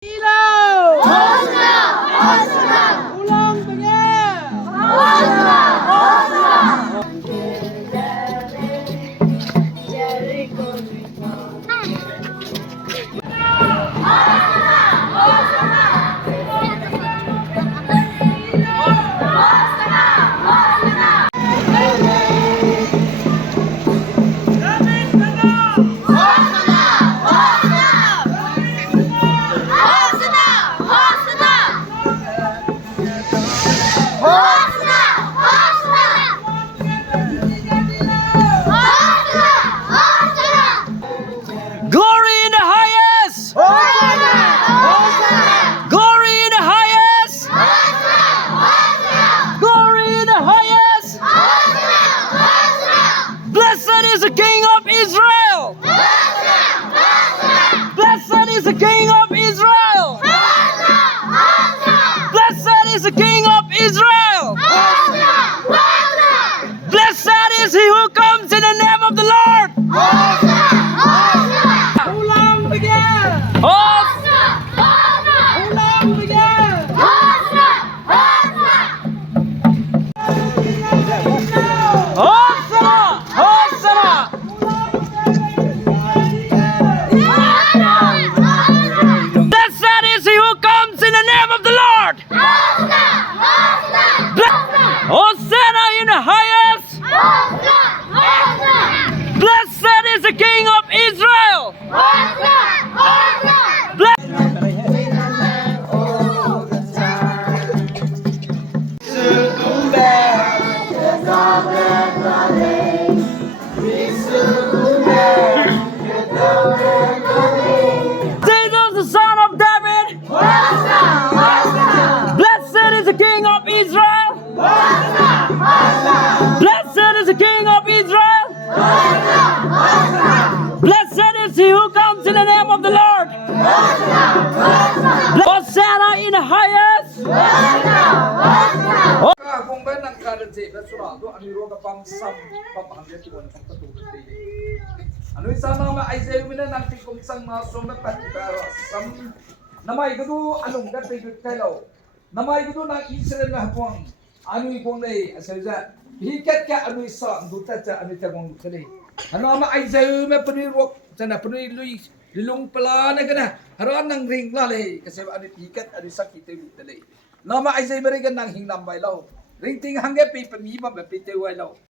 Ilaw! Hosna! Hosna! Ulang tingin! Hosna! Hosna! Glory in the highest! Glory in the highest! Glory in the highest! Blessed is the King of Israel! Blessed is the King of Israel! Blessed is the King of Israel! Blessed is he who comes in the name of the Lord! Ulang tingin! Ulang tingin! Hosanna! Hosanna! Blessed is he who comes in the name of the Lord! Hosanna in the highest! Blessed is the King of Israel! Jesus, the Son of David! Blessed is the King of Israel! Blessed is the King of Israel! Blessed is he who comes in the name of the Lord! Hosanna in the highest! Kung ba nang karadze ba surado ano ro ka pang sam papahangyan ti mo pang patulog ti. Ano isa na ma ay sayo mina nang tikong sang mga sumat pero sam namay gudu anong gatay gutelo. Namay gudu na Israel na hapon. Ano ipong nay asaya hikat ka ano isa duta sa ano ta mong kali. Ano ma ay sayo me panirok sana paniluy lilong pala na kana. Haran nang ring lalay kasi ano hikat ano sakit dali. Nama ay sayo merigan nang hingnam baylaw. Ring ting hangge pi pamima ba pite walaw.